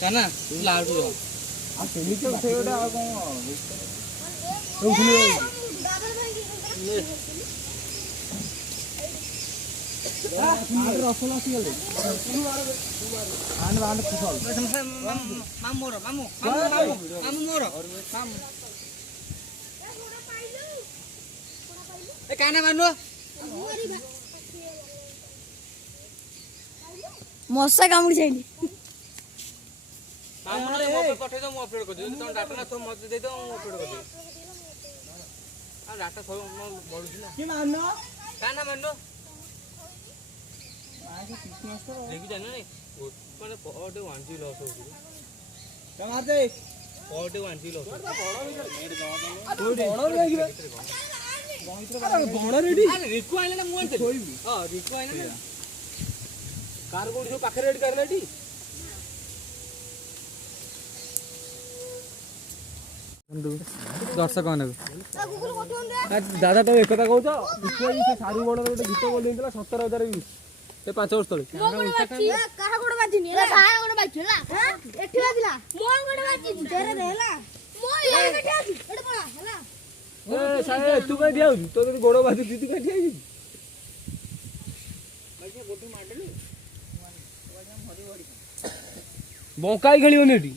କାନା ଲାଉଡୁ ଯା ଆଉ ସେମିତି ସେ ଗୋଟେ ଆଉ କଣ ରସଲ ଆସିଗଲେ ମାମୁ ମୋର ଏ କାନା ମାନୁ ମଶା କାମୁଡି ଯାଇନି ମାମୁନରେ ମୋ ପଠେଇ ଦଉ ମୁଁ ଅପଲୋଡ କରି ଦେବି ତମ ଡାଟା ନା ତ ମତେ ଦେଇ ଦଉ ମୁଁ ଅପଲୋଡ କରି ଦେବି ଆଉ ଡାଟା ସବୁ ମୋ ବଢୁଛି ନା କି ମାନ କାନା ମାନୁ ଦେଖି ଜାଣିନ ନାଇଁ ମାନେ ପଟେ 1G ଲସ୍ ହଉଛି ତମାର ଦେ ପଟେ 1G ଲସ୍ ବଣ ରେଡି ଆରେ ରିକୁ ଆଇଲେ ନା ମୁଁ ଆଣିଥିଲି ହଁ ରିକୁ ଆଇଲେ ନା କାର କୋଉଠି ସବୁ ପାଖରେ ରେଡି କରିଲା ଏଠି ଦର୍ଶକ ମାନଙ୍କୁ ଦାଦା ତମେ ଏକଥା କହୁଛ ସେ ସାରୁ ବଣ ଗୋଟେ ଗୀତ ବୋଲ ଦେଇଥିଲା 17,000 ଭ୍ୟୁ ସେ 5 ବର୍ଷ ତଳେ କାହା ଗୋଡ ବାଜିନି ହେଲା କାହା ଗୋଡ ବାଜି ହେଲା ଏଠି ବାଜିଲା ମୋ ଗୋଡ ବାଜି ତେରେ ହେଲା ମୋ ଇଏ ଏଠି ଅଛି ଏଠି ପଳା ହେଲା ଏ ସାରେ ତୁ କାଇଁ ଠିଆ ହଉଛୁ ତୋ ଯଦି ଗୋଡ ବାଜୁଛି ତୁ କାଇଁ ଠିଆ ହେଇଛୁ ବଙ୍କାଇ ଖେଳିବନି ଏଠି